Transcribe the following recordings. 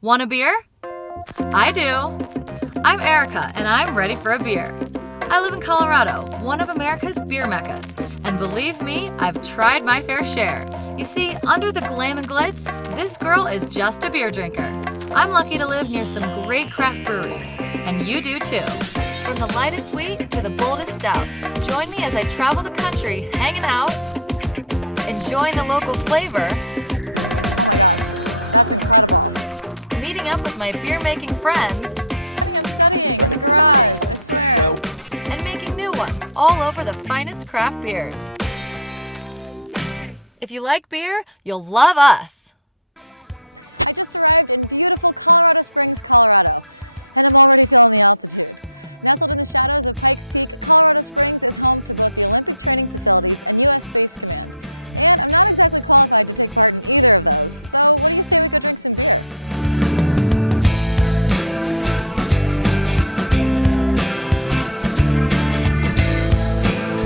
Want a beer? I do. I'm Erica, and I'm ready for a beer. I live in Colorado, one of America's beer meccas, and believe me, I've tried my fair share. You see, under the glam and glitz, this girl is just a beer drinker. I'm lucky to live near some great craft breweries, and you do too. From the lightest wheat to the boldest stout, join me as I travel the country, hanging out, enjoying the local flavor, meeting up with my beer-making friends, and making new ones all over the finest craft beers. If you like beer, you'll love us.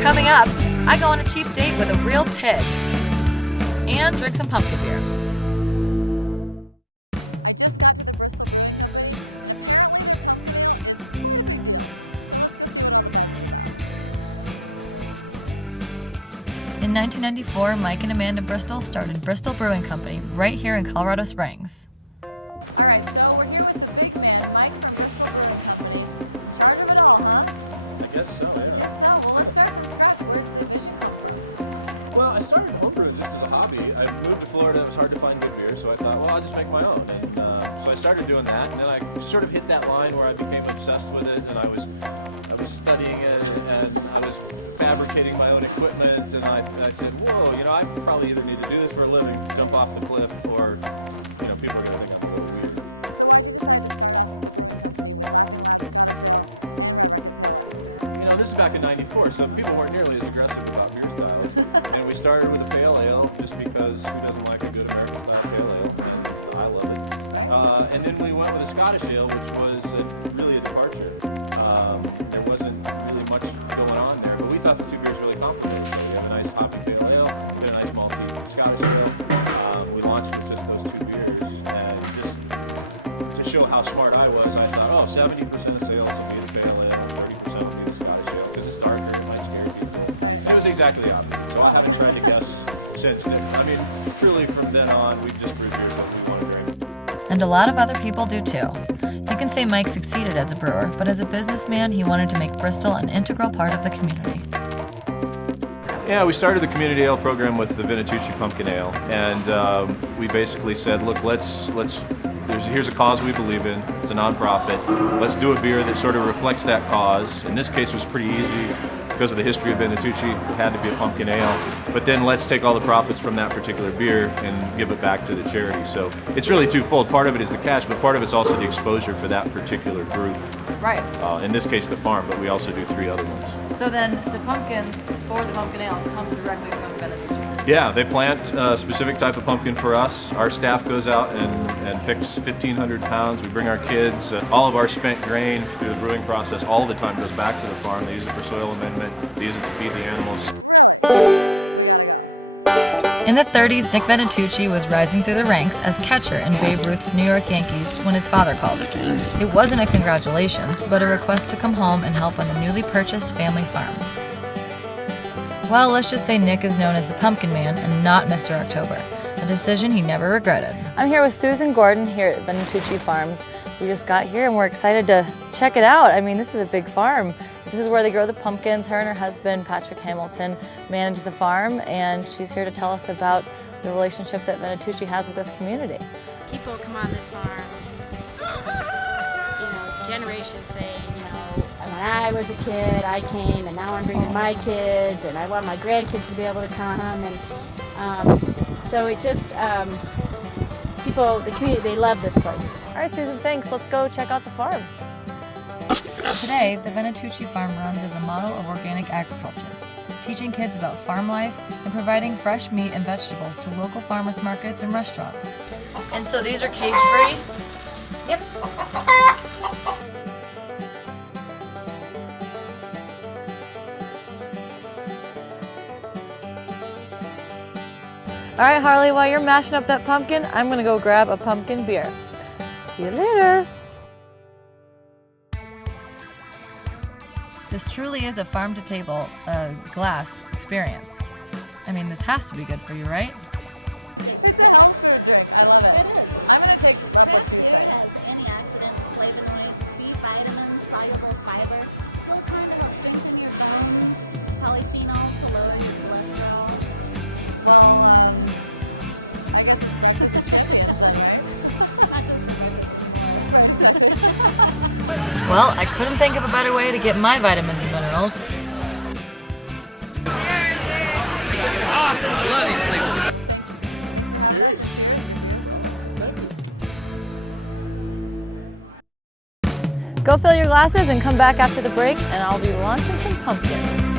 Coming up, I go on a cheap date with a real pig and drink some pumpkin beer. In 1994, Mike and Amanda Bristol started Bristol Brewing Company right here in Colorado Springs. All right, so we're here with the big man, Mike from Bristol Brewing Company. Charge of it all, huh? I guess so. Well, let's start from scratch. Where did the beginning come from? Well, I started homebrewing just as a hobby. I moved to Florida. It was hard to find good beer, so I thought, well, I'll just make my own. And so I started doing that, and then I sort of hit that line where I became obsessed with it, and I was studying it, and I was fabricating my own equipment, and I said, whoa, I probably either need to do this for a living, jump off the cliff, or people are going to think I'm a little weird. This is back in '94, so people weren't nearly as aggressive about beer styles. And we started with a pale ale, just because who doesn't like a good American style pale ale? And I love it. And then we went with a Scottish ale, which was really a departure. There wasn't really much going on there, but we thought the two beers really complicated. So we have a nice hoppy pale ale, we had a nice malty Scottish ale. We launched with just those two beers, and just to show how smart I was, I thought, 70% of sales will be in pale ale, 30% will be in Scottish ale, because it's darker and might scare people. It was exactly the opposite, so I haven't tried to guess since then. I mean, truly from then on, we've just brewed beers that we want to drink. And a lot of other people do too. You can say Mike succeeded as a brewer, but as a businessman, he wanted to make Bristol an integral part of the community. Yeah, we started the community ale program with the Venetucci Pumpkin Ale, and we basically said, look, here's a cause we believe in. It's a nonprofit. Let's do a beer that sort of reflects that cause. In this case, it was pretty easy because of the history of Venetucci. It had to be a pumpkin ale. But then let's take all the profits from that particular beer and give it back to the charity. So it's really twofold. Part of it is the cash, but part of it's also the exposure for that particular group. Right. In this case, the farm, but we also do 3 other ones. So then the pumpkins for the pumpkin ale come directly from Venetucci. Yeah, they plant a specific type of pumpkin for us. Our staff goes out and picks 1,500 pounds. We bring our kids. All of our spent grain through the brewing process all the time goes back to the farm. They use it for soil amendment. They use it to feed the animals. In the 30s, Nick Venetucci was rising through the ranks as catcher in Babe Ruth's New York Yankees when his father called. It wasn't a congratulations, but a request to come home and help on the newly purchased family farm. Well, let's just say Nick is known as the Pumpkin Man and not Mr. October, a decision he never regretted. I'm here with Susan Gordon here at Venetucci Farms. We just got here and we're excited to check it out. I mean, this is a big farm. This is where they grow the pumpkins. Her and her husband, Patrick Hamilton, manage the farm, and she's here to tell us about the relationship that Venetucci has with this community. People come on this farm, generations saying, when I was a kid, I came, and now I'm bringing my kids, and I want my grandkids to be able to come, and so it just, the community, they love this place. All right, Susan, thanks. Let's go check out the farm. Today, the Venetucci Farm runs as a model of organic agriculture, teaching kids about farm life and providing fresh meat and vegetables to local farmers markets and restaurants. And so these are cage-free? Yep. All right, Harley, while you're mashing up that pumpkin, I'm gonna go grab a pumpkin beer. See you later. This truly is a farm-to-table, glass experience. I mean, this has to be good for you, right? I love it. It is. I'm going to take a couple. It has antioxidants, flavonoids, B vitamins, soluble fiber, silicone to help strengthen your bones, polyphenols to lower your cholesterol. Well, I guess that's a good idea, right? Well, I couldn't think of a better way to get my vitamins and minerals. Awesome! I love these places. Go fill your glasses and come back after the break, and I'll be launching some pumpkins.